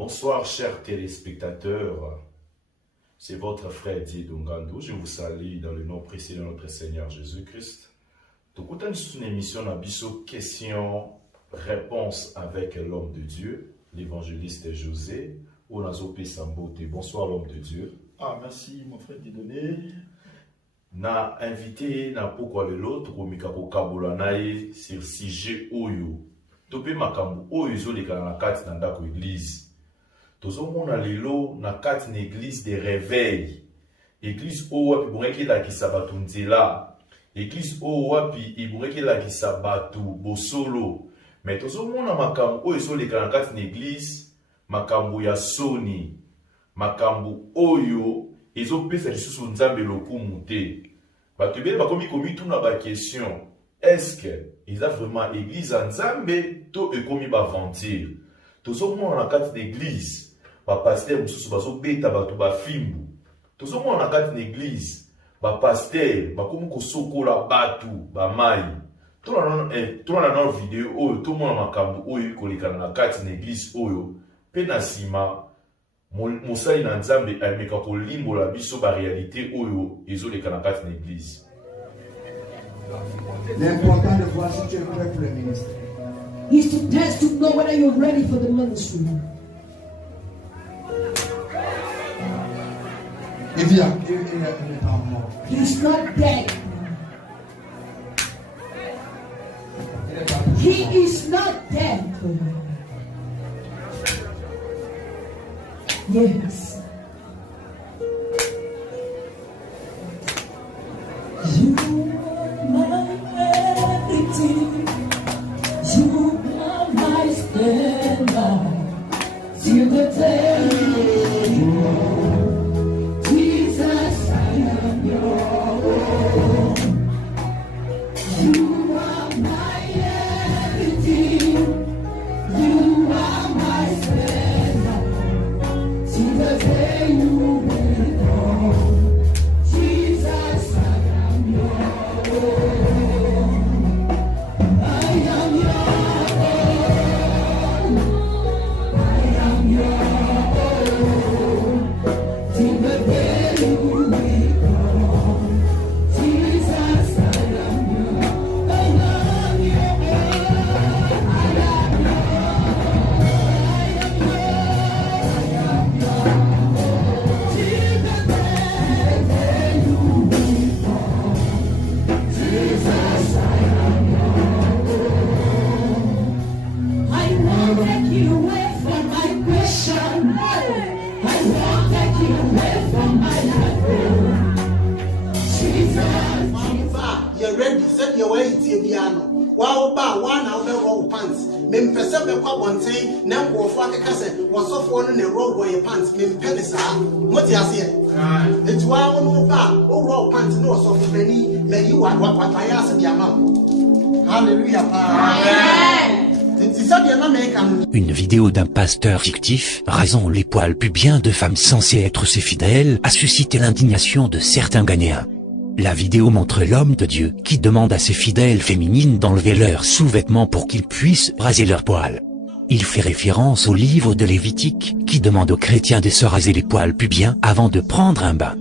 Bonsoir chers téléspectateurs, c'est votre frère Didier Dongando. Je vous salue dans le nom précieux de notre Seigneur Jésus-Christ. Tout une émission d'Abisso questions-réponses avec l'homme de Dieu, l'évangéliste José, Onazope Sambote. Bonsoir l'homme de Dieu. Ah, merci mon frère Didonné. Na invité na pourquoi l'autre au mikako kabola nae sur sujet oyo. Topé makambu oyo zoleka na kati na ndako église. Tozomona lelo na kati na église de réveil. Église o wapi bongeki la kisabatu nzela. Église o wapi ibongeki la kisabatu bosolo. Mais tozomona makambu oyo zoleka na kati na église, makambu ya soni, makambu oyo ezopesa lisusu nzambe lokumu te. Bato ebele bakomi komituna ba question, est-ce que eza vraiment église ya nzambe to ekomi baventure? Tozomona na kati d'église bapaster mosusu bazobeta bato bafimbu. Tozomona na kati d'église bapaster bakomi kosokola bato bamai. Tona na video oyo tomona makambo oyo kolekana na kati na église oyo pe na sima Mosali na nzambe ameka kolimbola biso ba réalité oyo ezoleka na kati na église. L'important de voir si tu es prêt pour le ministère. Is to test to know whether you're ready for the ministry. Il n'est pas mort. He's not dead. Il n'est pas He is not dead. Yes. You are my everything. You are my standby. Till the day you are. Jesus, I am your own. You are my everything. You are my standby. Till the day you will come. Jesus, I am your own. I am your own. I am your own. Till the day you will come. Jesus, I am your own. I am your own. I am your you're ready, said your way to piano. Wow, ba one out of pants. Mem perceive the quab one saying, now go for the cousin was soft one in a row where your pants, Mem Pedisa. What you say? It's one more bar, or raw pants, no soft many, may you are what I asked the amount. Hallelujah. Une vidéo d'un pasteur fictif, rasant les poils pubiens de femmes censées être ses fidèles, a suscité l'indignation de certains Ghanéens. La vidéo montre l'homme de Dieu qui demande à ses fidèles féminines d'enlever leurs sous-vêtements pour qu'ils puissent raser leurs poils. Il fait référence au livre de Lévitique qui demande aux chrétiens de se raser les poils pubiens avant de prendre un bain.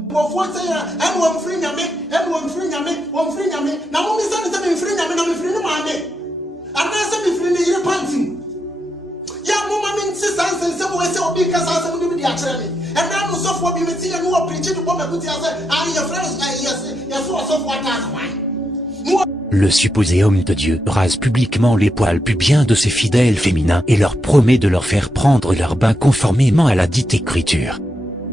Le supposé homme de Dieu rase publiquement les poils pubiens de ses fidèles féminins et leur promet de leur faire prendre leur bain conformément à la dite écriture.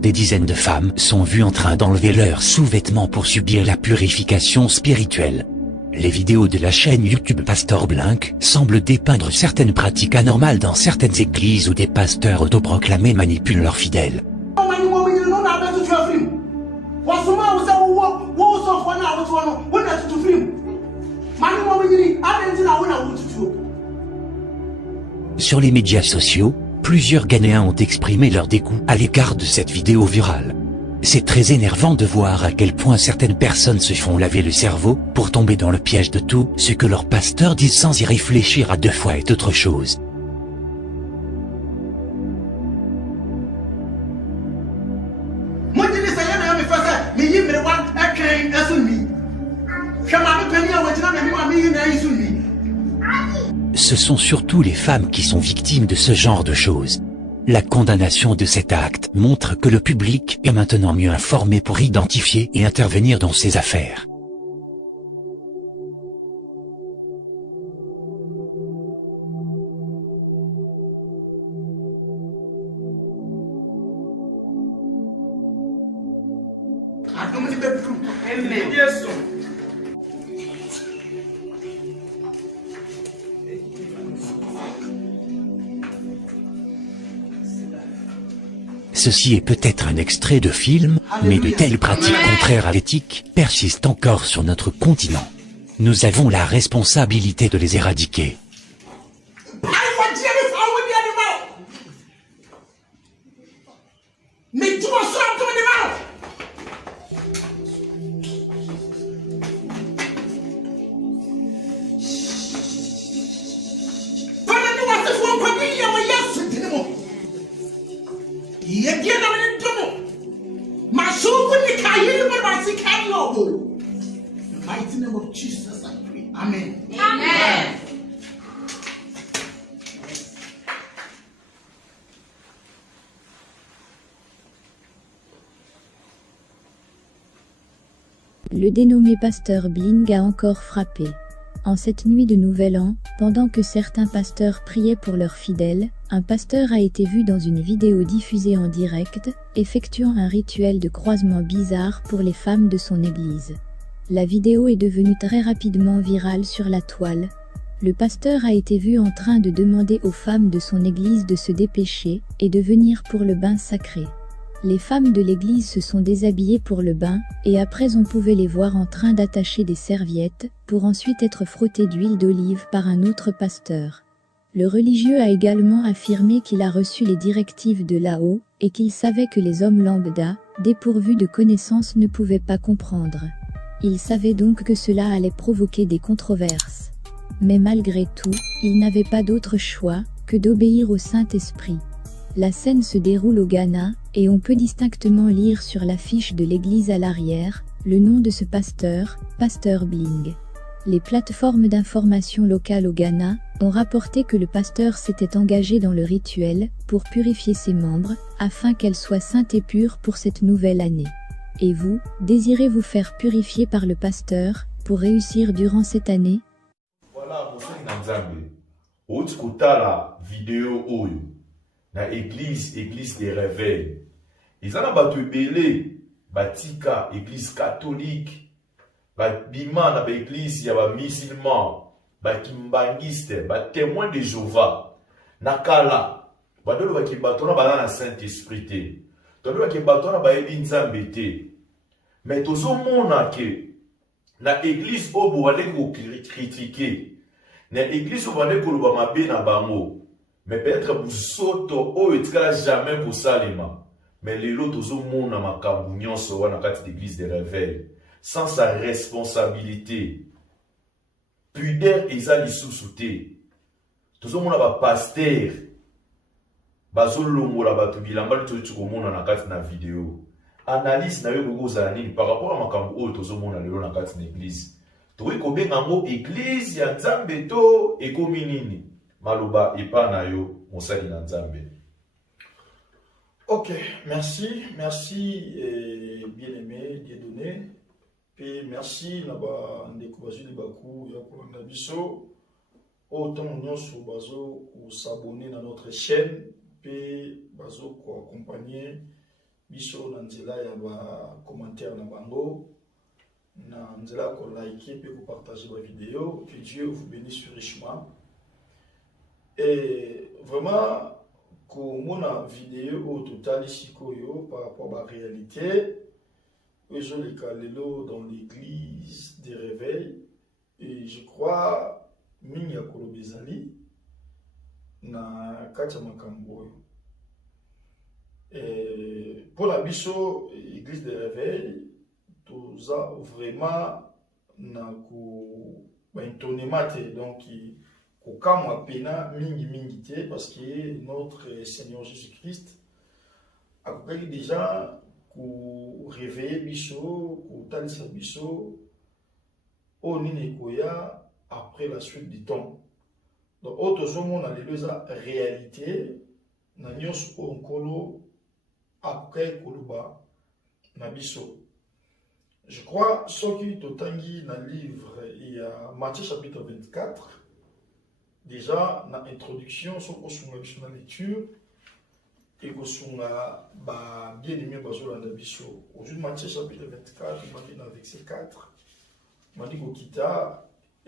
Des dizaines de femmes sont vues en train d'enlever leurs sous-vêtements pour subir la purification spirituelle. Les vidéos de la chaîne YouTube Pasteur Blink semblent dépeindre certaines pratiques anormales dans certaines églises où des pasteurs autoproclamés manipulent leurs fidèles. Sur les médias sociaux, plusieurs Ghanéens ont exprimé leur dégoût à l'égard de cette vidéo virale. C'est très énervant de voir à quel point certaines personnes se font laver le cerveau pour tomber dans le piège de tout ce que leurs pasteurs disent sans y réfléchir à deux fois est autre chose. ce sont surtout les femmes qui sont victimes de ce genre de choses. La condamnation de cet acte montre que le public est maintenant mieux informé pour identifier et intervenir dans ces affaires. Ceci est peut-être un extrait de film, mais de telles pratiques contraires à l'éthique persistent encore sur notre continent. Nous avons la responsabilité de les éradiquer. Amen. Le dénommé pasteur Bling a encore frappé. En cette nuit de Nouvel An, pendant que certains pasteurs priaient pour leurs fidèles, un pasteur a été vu dans une vidéo diffusée en direct, effectuant un rituel de croisement bizarre pour les femmes de son église. La vidéo est devenue très rapidement virale sur la toile. Le pasteur a été vu en train de demander aux femmes de son église de se dépêcher et de venir pour le bain sacré. Les femmes de l'église se sont déshabillées pour le bain, et après on pouvait les voir en train d'attacher des serviettes, pour ensuite être frottées d'huile d'olive par un autre pasteur. Le religieux a également affirmé qu'il a reçu les directives de là-haut, et qu'il savait que les hommes lambda, dépourvus de connaissances, ne pouvaient pas comprendre. Il savait donc que cela allait provoquer des controverses. Mais malgré tout, il n'avait pas d'autre choix que d'obéir au Saint-Esprit. La scène se déroule au Ghana, et on peut distinctement lire sur l'affiche de l'église à l'arrière, le nom de ce pasteur, Pasteur Bling. Les plateformes d'information locales au Ghana ont rapporté que le pasteur s'était engagé dans le rituel pour purifier ses membres, afin qu'elles soient saintes et pures pour cette nouvelle année. Et vous, désirez vous faire purifier par le pasteur pour réussir durant cette année? Voilà, la vidéo oyo na église des réveils. Ils en ont battu belé, batika, église catholique, bima na église ya ba musulman, bakimbangiste, ba témoin de Jéhovah. Nakala, badolo bakibatona bana na Saint-Esprit te. Tolo bakibatona ba ebi nzambe te. Mais tozo mona ke na église obo wale ko critiquer. Na église obo wale ko loba mabe na bango. Mais peut-être pour soto o etkala jamais pour salima. Mais les lots tozo mona makambu nyonso wana kati d'église des réveils sans sa responsabilité. Pudeur ezali sous-souté. Tozo mona ba pasteur bazo longola batu bilamba tozo komona na kati na vidéo. Analyse na yo kokozala nini par rapport à makambu o tozo mona lelo na kati na église. Toyi kobenga ngo église ya Nzambe to ekomi nini? Maloba epa na yo mosali na Nzambe. Ok, merci bien-aimé, Dieudonné. Et merci naba ndeko bazuli baku ya kolanda biso. Autant nyonso bazo ko s'abonner na notre chaîne pe bazo ko accompagner biso na nzela ya ba commentaire na bango na nzela ko liker pe ko partager la vidéo. Que Dieu vous bénisse richement. Et vraiment comme on a vidéo au total ici par rapport à la réalité, je les calelo dans l'église des réveils et je crois minya kolobezali na katia makambo. Et pour la biso église des réveils, tout ça vraiment na ko ba intonemate donc Okamwa pena mingi te parce que notre Seigneur Jésus-Christ a déjà réveillé biso, talisa biso, au ninekoya après la suite du temps. Donc, autres hommes, on a les deux réalité, na nyos onkolo, après koloba, na biso. Je crois, ce qui totangi dans le livre, il y a Matthieu chapitre 24, déjà, dans l'introduction, ce qu'on a dans la lecture, et qu'on a bien aimé dans la biso. Aujourd'hui, Matthieu chapitre 24, on va dans verset 4, on va dire qu'on quitte,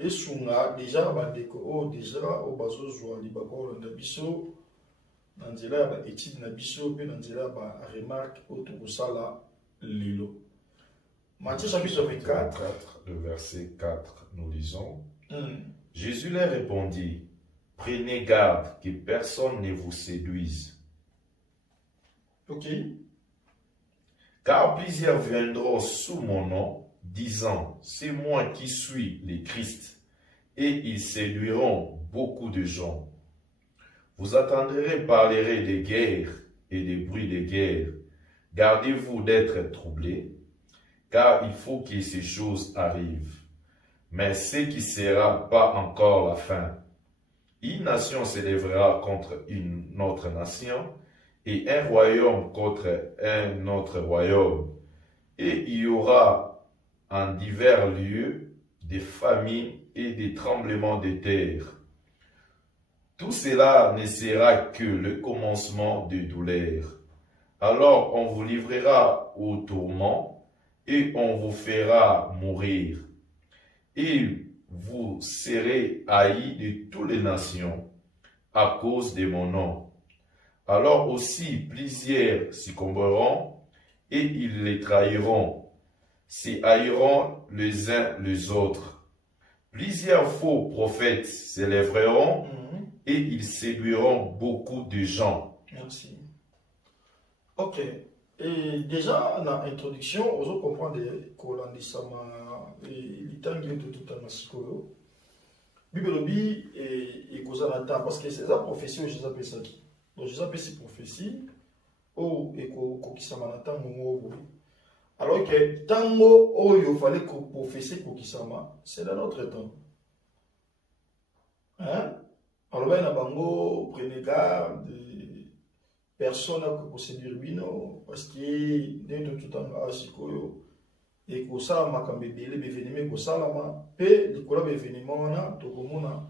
et sunga déjà déjà au bazo joa libako na biso na nzela ba étude na biso pe na nzela ba remarque autour sala lilo. Matthieu chapitre 24 le verset 4 nous lisons Jésus leur répondit, prenez garde que personne ne vous séduise. OK. Car plusieurs viendront sous mon nom disant, c'est moi qui suis le Christ, et ils séduiront beaucoup de gens. Vous entendrez parler des guerres et des bruits de guerre. Gardez-vous d'être troublés, car il faut que ces choses arrivent. Mais ce qui sera pas encore la fin. Une nation s'élèvera contre une autre nation, et un royaume contre un autre royaume. Et il y aura en divers lieux des famines et des tremblements de terre. Tout cela ne sera que le commencement de douleur. Alors on vous livrera au tourment et on vous fera mourir. Et vous serez haïs de toutes les nations à cause de mon nom. Alors aussi plusieurs succomberont et ils les trahiront. Se haïront les uns les autres. Plusieurs faux prophètes s'élèveront et ils séduiront beaucoup de gens. Merci. Ok. Et déjà, dans l'introduction, on comprend que l'andisama et l'itangi de tout un masicolo. Bibelobi et Kozanata, parce que c'est la prophétie où Jésus appelle ça qui. Donc Jésus appelle ces prophéties, ou et Kokisamanata, Momo. Alors que tango oyo fallait prophétiser kokisama, c'est dans notre temps. Hein? Alors ben na bango prenez garde, personne n'a pu séduire bino parce que dentro tout temps asikoyo et ko ça makambe belé bevenime ko salama pe likola bevenime wana tokomona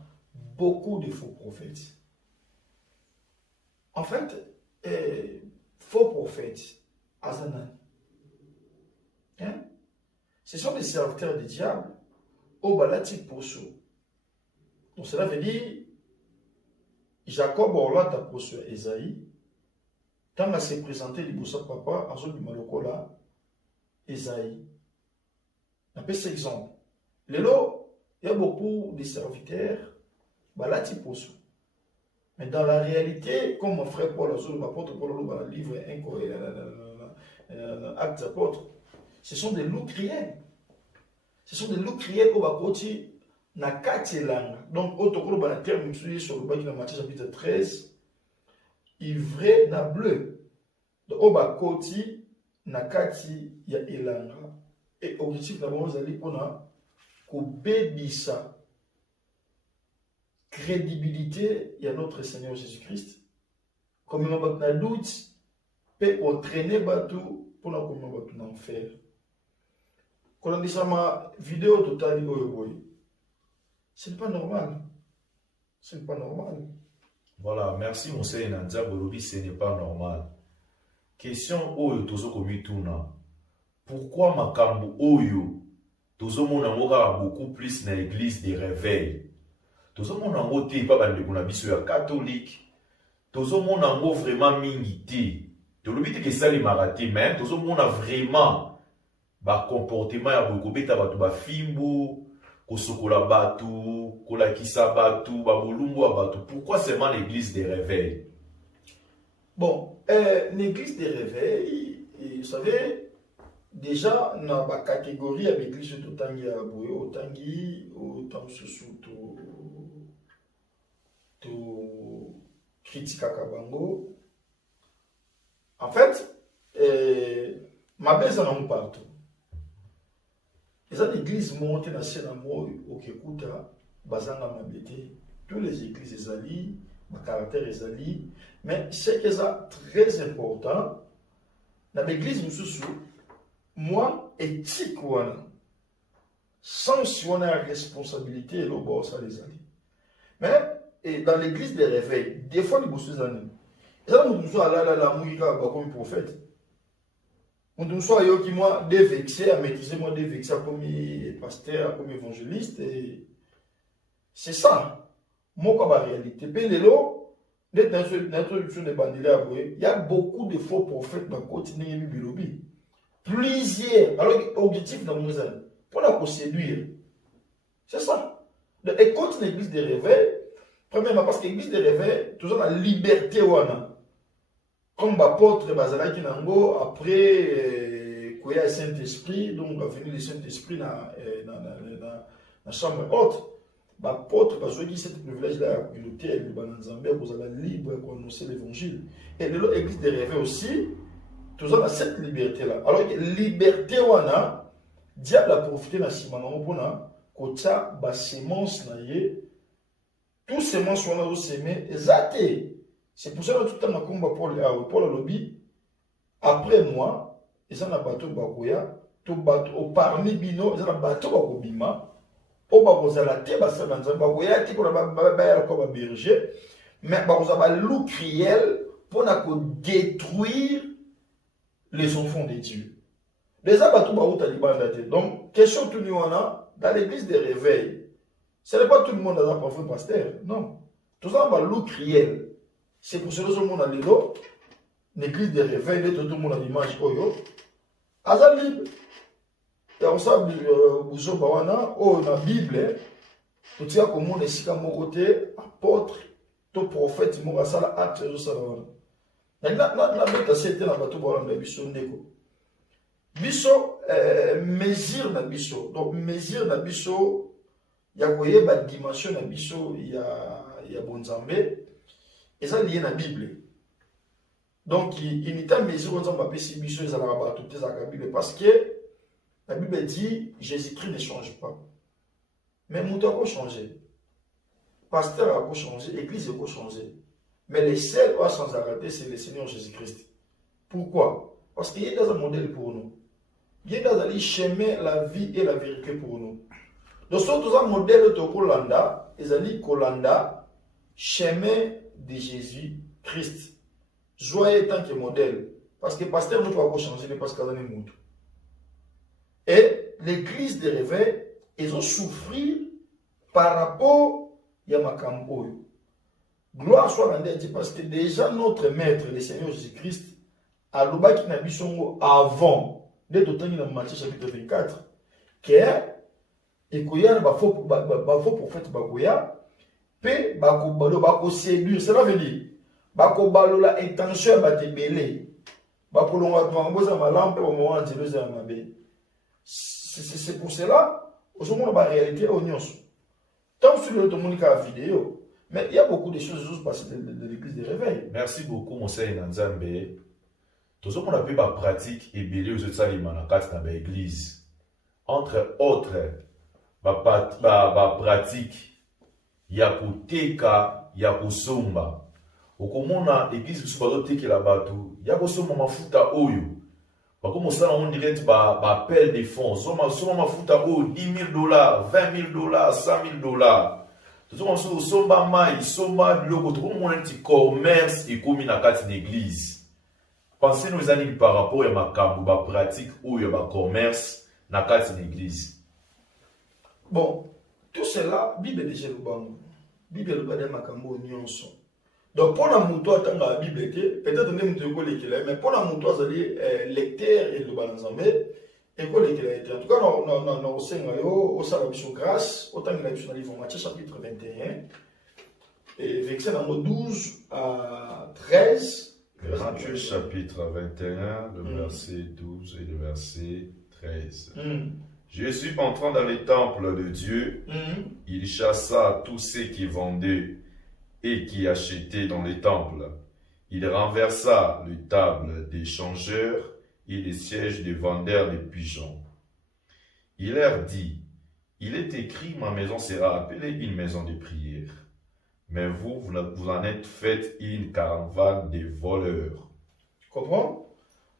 beaucoup de faux prophètes. En fait, faux prophètes azana. Hein? Ce sont des serviteurs du diable au balati poso. Donc cela veut dire Jacob orla ta poso Esaïe. Quand il s'est présenté le bossa papa, azo du malokola Esaïe. Un peu cet exemple. Lélo, il y a beaucoup de serviteurs balati poso. Mais dans la réalité, comme mon frère Paul Azul, l'apôtre Paul dans le livre Actes d'apôtres, ce sont des loups criés. Ce sont des loups criés au Bakoti na Katielanga. Donc, au Tokolo Banater, sur le bas de Matthieu chapitre 13, ivré na bleu. Donc, au Bakoti na Kati ya Elanga. Et objectif d'abord, vous allez pour Kobebisa crédibilité, il y a notre Seigneur Jésus-Christ. Comme il m'a pas de doute, peut entraîner bateau pour la communion bateau d'enfer. Quand on dit ça, ma vidéo totale, ce n'est pas normal. Ce n'est pas normal. Voilà, merci Monseigneur Nandia Bolobi, ce n'est pas normal. Question Oyo Tozo Komituna. Pourquoi Makambu Oyo Tozo Monangoka beaucoup plus dans l'église des réveils? Tozo Monango te pas bande kuna biso ya catholique. Tozo Monango vraiment mingi te. Tolobi te que ça les maraté, mais Tozo Mona vraiment ba comportement ya bokobeta batu ba fimbo. Kosokola batu, kolakisa batu, babolumbu batu. Pourquoi seulement l'église des réveils? Bon, l'église des réveils, vous savez, déjà, dans la catégorie avec l'église de Tangi à Boué, au Tangi, au Tamsusu, au critique à Kabango. En fait, ma baisse en a partout. Les églises montent dans le Sénamo, au Kekuta, Bazanga Mabete, Toutes les églises ezali, le caractère ezali, mais ce qui est très important, dans l'église moi, éthique, sans si on a la responsabilité, le boss ça les alliés. Mais et dans l'église des réveils, des fois, les bosses années. Et ça, nous sommes là, la mouika, comme prophète. Nous sommes là, qui moi, dévexé, à maîtriser, moi, dévexé comme pasteur, comme évangéliste. Et c'est ça. Moi, comme la réalité. Puis, les lots, l'introduction des bandits, il y a beaucoup de faux prophètes dans le quotidien de Bilobi. Plusieurs. Alors, l'objectif dans mon amis, pour la séduire. C'est ça. Et contre l'église des réveils, premièrement, parce que l'église des réveils, toujours la liberté, comme l'apôtre Bazalaki Nango, après, il y a le Saint-Esprit, donc, va venir le Saint-Esprit dans la chambre haute. L'apôtre, parce qu'il y a ce privilège-là, la communauté, le Bananzambé, vous allez libre pour annoncer l'évangile. Et l'église des réveils aussi, toujours dans cette liberté-là. Alors, liberté, diable a profité de la simano pour kotia ba semence na ye tout semence on a semé exacté. C'est pour ça que tout le temps combat pour le lobby après moi ils ont un bateau bakoya tout bateau parmi bino ils ont un bateau bakobima o bakozala te ba sabanza bakoya ti ko ba comme berger mais bakozala loup criel pour na ko détruire les enfants de Dieu. Les abattus donc, question tout le monde dans l'église des réveils. Ce n'est pas tout le monde dans un prophète pasteur. Non. Tout ça va loup criel. C'est pour cela que tout le monde a l'élo. L'église des réveils, tout le monde a l'image. Aza libre. Et on sait que dans la Bible, tout ça comme on est ici comme côté apôtre, tout prophète, il m'a ça la acte de ça. La bête c'était la bateau pour la biso ndeko. Biso mesure na biso. Donc mesure na biso ya koye ba dimension na biso ya bonzambe et ça lié na Bible. Donc il n'y a mesure on va pesi biso ça la ba tout ça la Bible parce que la Bible dit Jésus-Christ ne change pas. Mais mon temps a changé. Pasteur a changé, église a changé. Mais les seuls sans arrêter, c'est le Seigneur Jésus-Christ. Pourquoi? Parce qu'il est dans un modèle pour nous. Il est dans un chemin, la vie et la vérité pour nous. Donc, c'est un modèle de Kolanda, et Kolanda, chemin de Jésus-Christ. Joyeux tant que modèle. Parce que le pasteur ne peut pas changer, parce qu'il y a des mots. Et l'église des réveils, ils ont souffert par rapport à Yamakambo. Gloire soit rendue à Dieu parce que déjà notre maître, le Seigneur Jésus-Christ, a l'oba qui n'a vu son avant, dès le temps dans Matthieu chapitre 24, que et qu'il y a un faux prophète bagoya, pe bako séduire, cela veut dire bako balo la intention ba te belé, bako longa twangoza malampe au moment de Jérusalem mabe. C'est pour cela, aujourd'hui on a la réalité au nyons. Tant sur le monde la vidéo. Mais il y a beaucoup de choses qui se passent de l'église des réveils. Merci beaucoup, mon Seigneur Nzambe. Tout ce qu'on a pu la pratique et bien aux autres aliments dans l'église. Entre autres, la pratique, il y a pour teka, il y a pour somba. Au commun, l'église qui se passe teka la bateau, il y a pour somba mafuta oyo. Par contre, on dirait que appel de fonds. Somba mafuta oyo, $10,000, $20,000, $100,000. Tout le monde somba mai, somba biloko, tout le monde a un petit commerce et comme une église. Pensez nous amis par rapport à ma kambu, pratique ou ma commerce na une église. Bon, tout cela, Bible déjà le bango. Bible le bango ma kambu nyonso. Donc pour la moutoua tant la Bible peut-être même de quoi l'équilibre, mais pour la moutoua ça dit lecteur et le banzambe. En tout cas, au Salabisson grâce, autant que la Bible dans le livre Matthieu chapitre 21, et verset 12 à 13. Matthieu chapitre 21, le verset 12 et le verset 13. Jésus entrant dans les temples de Dieu, il chassa tous ceux qui vendaient et qui achetaient dans les temples. Il renversa les tables des changeurs et les sièges des vendeurs de pigeons. Il leur dit, il est écrit, ma maison sera appelée une maison de prière. Mais vous en êtes fait une caravane de voleurs. Comprends?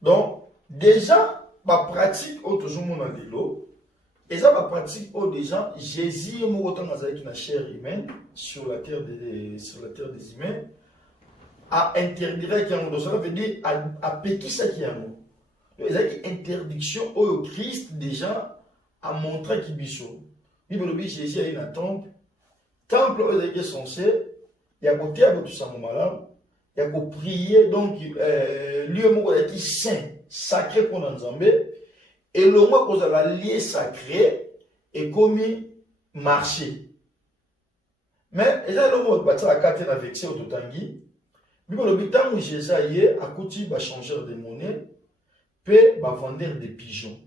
Donc, déjà, ma pratique, toujours mon andelo, et ça, ma pratique, déjà, Jésus, mon autant dans la chair humaine, sur la terre des humains, à interdire qu'il y a un ça veut dire à péquer ça qui y a un il y a une interdiction au Christ déjà à montrer qu'il biso. Il veut dire Jésus a une temple où il est censé il y a côté à tout ça malade il y a pour prier donc lieu où il est saint sacré pour nous Nzambé et le mot qu'on a la lié sacré et comme marché. Mais il y a le mot que la carte est vexé au Totangi. Le temps où Jésus a côté va changer de monnaie, peut va vendre des pigeons.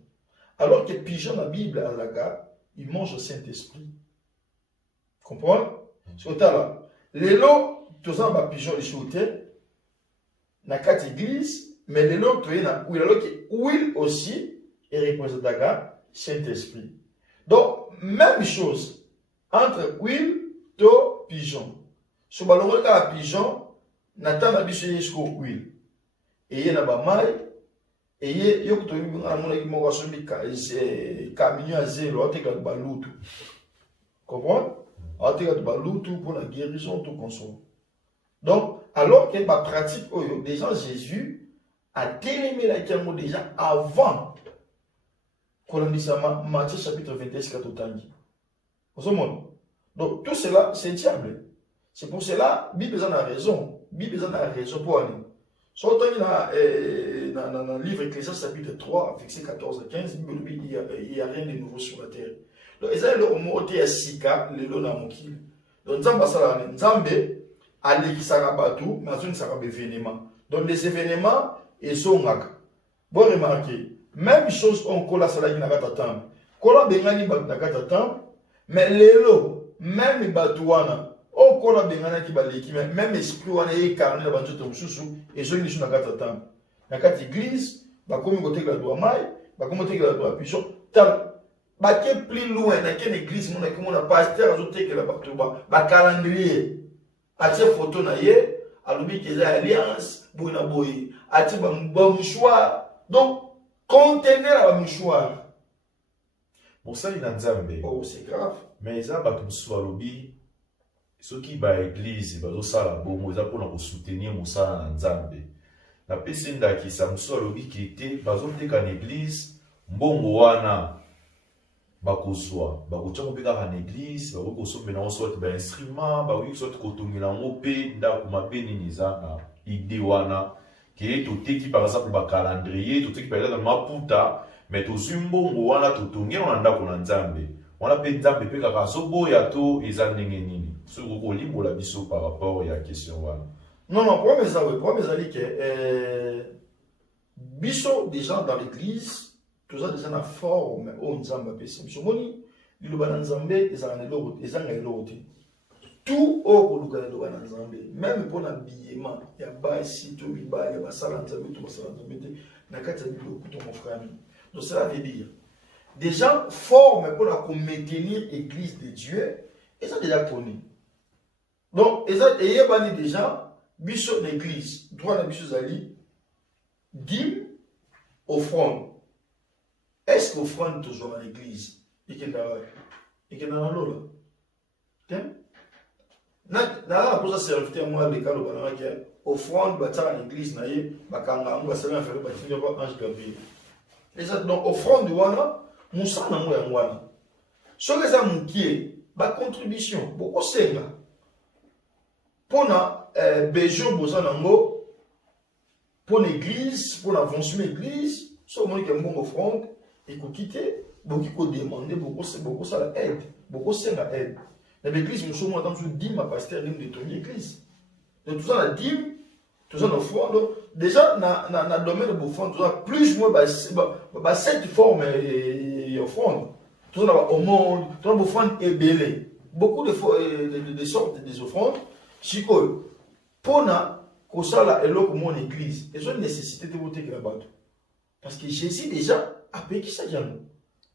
Alors que pigeons dans la Bible, à la gare, ils mangent le Saint-Esprit. Comprenez? C'est là. Les lots, tous les pigeons, les chouettes, dans quatre églises, mais les lots, il y a huile aussi, et représente la Saint-Esprit. Donc, même chose entre huile et pigeon. Sur le cas de pigeon, Nathan a biso yesko huile. Et il y a ba mai et il y a to amona ki mo waso mi camion à zéro ateka ba lutu. Comprends? Ateka ba lutu pour la guérison tout consomme. Donc alors que ma pratique déjà Jésus a télémé la kiamo déjà avant qu'on dise ça Matthieu chapitre 21 katotangi. Donc tout cela c'est diable. C'est pour cela Bible en a raison. Bible en a raison pour aller. Surtout dans le livre Ecclésiaste chapitre 3, verset 14 à 15, il n'y a rien de nouveau sur la terre. Donc, ils ont le mot à Sika, le lot dans mon kil. Donc, Nzambe, allez qui s'arabatu, mais il y a des événements. Donc, les événements, ils sont là. Bon, remarquez, même chose, on colle à ça qui n'a pas d'attendre. Colla Bengani n'a pas d'attendre, mais les lots, même les batouana, oh, quand on a bien même esprit, on est carné dans le sous et je suis dans la carte temps. Dans la carte église, comme on côté la doigt maille, comme on côté la doigt pigeon, tal, plus loin, dans quelle église, on a pasteur, on a que la partout bas, calendrier, à ces photos naïe, à l'oublier qu'il y a alliance, bouna boy, à ces mouchoir, donc, contenir la mouchoir. Bon, ça, il y a Nzambe. Oh, c'est grave. Mais ça, bah, comme soit lobby. Ceux qui ba église bazo sala bongo za pona ko soutenir musala na Nzambe na pesi ndaki sa mso lobi kite bazo teka na église mbongo wana bakozwa bakotia kopeka na église bakosombe na soit ba instrument ba wi soit kotongela ngope ndako mabeni nizana idée wana ke to teki par exemple ba calendrier to teki par exemple maputa mais to zumbongo wana to tongela na ndako na Nzambe wana pe Nzambe pe kaka soboya to eza ndenge nini ce qu'on lit pour la biso par rapport à la question. Non, pour mes amis, biso déjà dans l'église, tout ça déjà na forme au Nzamba pesi. Msomoni, le bananzambe ezanga tout au koluka le bananzambe, même pour l'habillement, il y a bas ici tout biba, il y a bas salanzambe tout salanzambe, na kati ya bilo kuto mon frère. Donc cela veut dire déjà forme pour la maintenir l'église de Dieu, et ça déjà connu. Donc, il y a déjà, biso l'église, droit de biso zali, dîme, offrande. Est-ce qu'offrande toujours dans l'église? Et qu'il y a dans l'eau là. N'a pas serviteur moi les cas le qui offrande bâtir l'église na ye bakanga on va se faire bâtir pas ange Gabriel. Et ça donc offrande wana musa na mo ya wana. So les amukie ba contribution beaucoup senga. Pour la besoin pour l'église, pour l'avancement de l'église, ce moment qui est bon offrande, et qu'on quitte, beaucoup qu'on demande, beaucoup ça la aide, beaucoup c'est la aide. Dans l'église, nous sommes dans une dîme à pasteur, dîme de ton église. Donc tout ça la dîme, tout ça l'offrande. Déjà dans le domaine de l'offrande, tout ça plus ou moins cette forme d'offrande. Tout ça au monde, tout ça l'offrande est belé. Beaucoup de sortes des offrandes. Si pour na eloko mon église, ils ont une nécessité de voter que la bateau. Parce que Jésus déjà a payé ça jamais.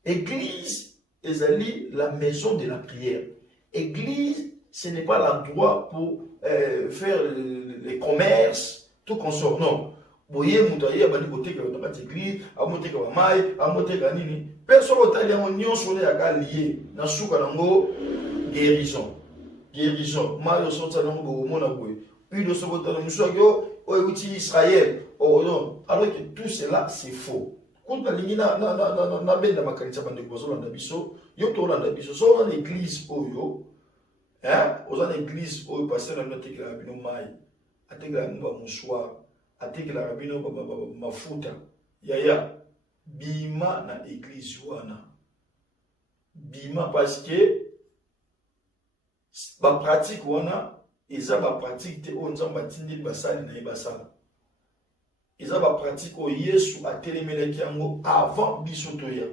Église est la maison de la prière. Église ce n'est pas l'endroit pour faire les commerces, tout consort. Non. Boye mutaye abandi koteka na église, amoteka ba mai, amoteka nini. Personne otali yango nyonso le aka lié na suka nango guérison. Guérison. Mario sota nango bo mona boye. Puis de ce côté nous soyo outi Israël. Oh non, alors que tout cela c'est faux. Quand la ligne na benda makanisa bande ko landa biso, yo to landa biso so na église oyo. Hein? Aux église oyo pasteur na tekela bino mai. Atekela ngba mouchoir. Atekela rabino mafuta yaya bima na église wana bima parce que ba pratique wana eza ba pratique te on nzamba tindi basali na ibasala eza ba pratique o Yesu atelemelaki yango avant biso toya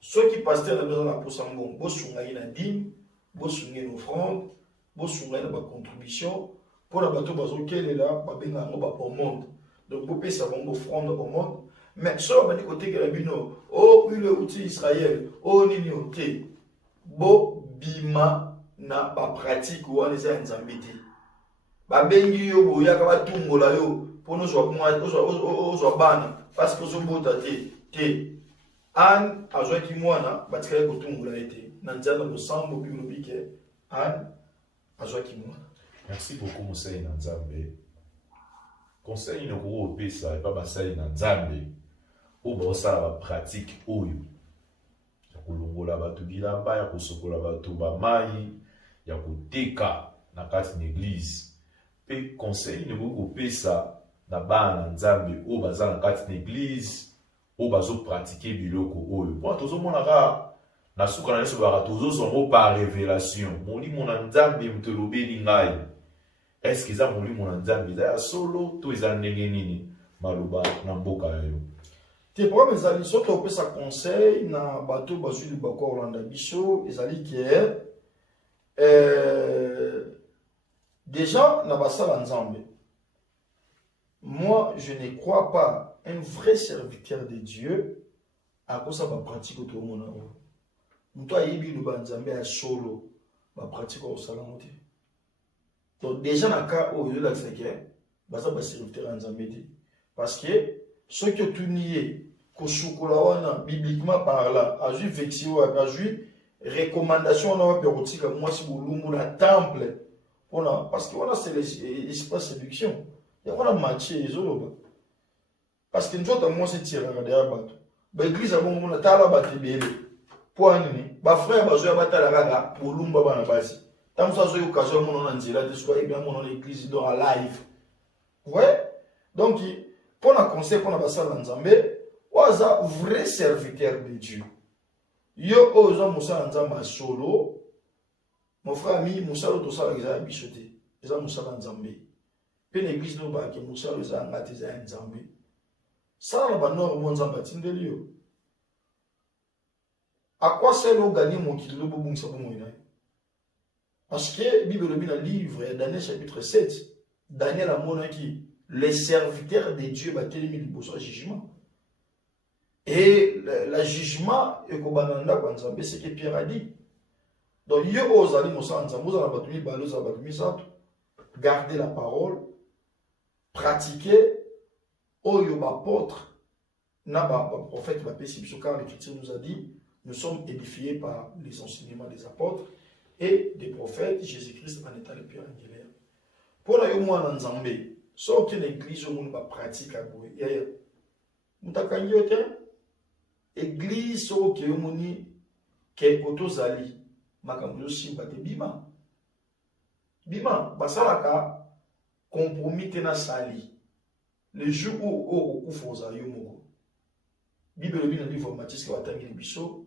ceux qui pasteur na besoin na posango bosunga ina dîme bosunga une offrande bosunga na ba contribution pour la bateau bazo kelela babenga ngo ba au monde donc pour payer sa bonne offrande au monde mais sur ba côté que la bino oh oui le outil Israël oh nini oté bo bima na ba pratique ou les nzambiti ba bengi yo boya ka batumbola yo pour nous zo bana parce que zo bota te an azo ki mwana batikala kotumbola ete na nzana ko sambo bi lobike an azo ki mwana. Merci beaucoup, Moussaï Nanzambe. Conseil no ko pesa et pas basai Nanzambe. O bossa la pratique oyo. Ya kolongola batu bilamba, ya kosokola batu ba mai, ya koteka na kati na église. Pe conseil no ko pesa na ba Nanzambe o baza na kati na église, o bazo pratiquer biloko oyo. Pour tozo mona ka na suka na yeso ba tozo songo par révélation. Moli mona Nzambe mtelobe ni ngai. Est-ce qu'ils ont voulu mon nzambe ya solo to ils ont ndenge nini maluba na mboka yo te problème ezali soki opesa conseil na bato bazwi bako Orlando biso ezali que déjà na basala nzambe moi je ne crois pas un vrai serviteur de Dieu à cause de la pratique au monde muto ayebi lu ba nzambe ya solo ba pratique au salon. Donc déjà dans le cas où il y a la séquelle, basa ba serviteur en zambéti parce que ceux qui ont nié que chocolat bibliquement par là a ju vexio a ju recommandation on a pérotique moi si vous lumbu na temple on a parce que on a c'est l'espace séduction il y a on a matché les autres parce que nous autres moi c'est tirer derrière bateau ba église a bon on a tala batebele point ni ba frère ba zo batala raga pour lumba bana basi. Tant que ça soit occasion mon en dire de soit bien mon l'église dans la live. Ouais. Donc pour la conseil pour la passer dans Nzambe, oza vrai serviteur de Dieu. Yo oza musa Nzamba solo. Mon frère ami musa lo to sala za bichoté. Eza musa Nzambe. Pe l'église no ba ke musa lo za ngati za Nzambe. Ça la ba nord mon Nzamba tindeli yo. À quoi sert le gagner mon kilo bobung sa bomo ina? Parce que la Bible dans le livre, Daniel chapitre 7, Daniel a montré les serviteurs de Dieu va télémiser le jugement. Et le jugement, c'est que Pierre a dit. Donc, il y a garder la parole, pratiquer, apôtre, prophète, car l'Écriture nous a dit, nous sommes édifiés par les enseignements des apôtres et des prophètes, Jésus-Christ en étant le Père angulaire. Pour la yomo en Nzambe, sauf que l'église au monde va pratiquer à boue. Mutakangi ote, église au que yomoni ke otozali, makambo simpate bima. Bima, basalaka compromis tena sali. Le jour où au kufoza yomo. Bible le livre livre Matthieu watangi biso.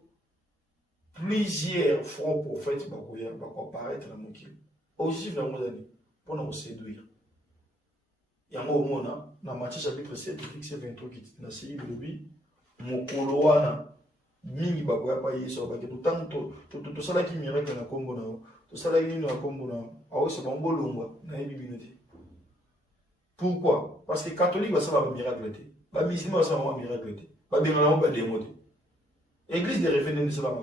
Plusieurs faux prophètes vont apparaître dans mon kilo. Aussi, dans mon année, pour nous séduire. Il y a un moment, dans Matthieu chapitre 7, verset 23, qui dit, dans ce livre, mon koloana, mingi bakoya pa yeso, tout ça là qui miracle na Congo na, tout ça là qui na Congo na, ah oui, c'est bon, bolongwa, na bibinote. Pourquoi? Parce que catholique va savoir un miracle, les musulmans va savoir un miracle, les bénins va démoder. Église de référendum de cela,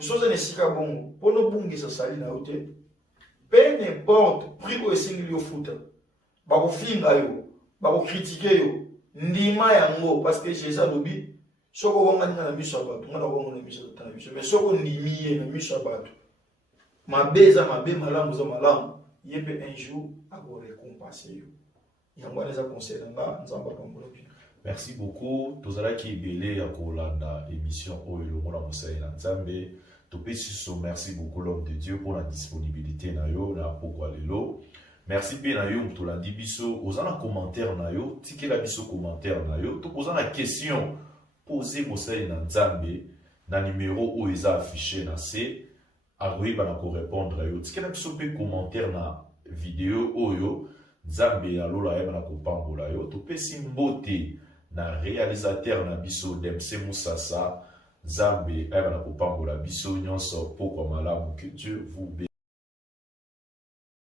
chose ne sika bon pour nos bungi sa sali na ote peu n'importe prix oyo esengeli yofuta bakofinga yo bakokritike yo ndima yango parce que Jésus alobi soko wangani na miso ya bato ngana wango na miso ya biso mais soko ndimi ye na miso ya bato mabe eza mabe malamu eza malamu ye mpe un jour akorécompense yo yango wana eza conseil na nga nzambe akambola bien. Merci beaucoup. Tozalaki ebele ya kolanda émission oyo longola mosali na nzambe. Topesiso merci beaucoup l'homme de Dieu pour la disponibilité na yo na pokwa lelo. Merci pe na yo mtolandi biso. Ozana commentaire na yo, tikela biso commentaire na yo. Topozana question poser mosali na nzambe na numéro oyo eza affiché na C. Akoyeba na ko répondre yo. Tikela biso pe commentaire na vidéo oyo nzambe ya lola yeba na kopambola yo. Topesi mbote na réalisateur na biso Demse Moussassa Zambe ayeba na kopambola biso nyonso pokwa malamu. Que Dieu vous bénisse.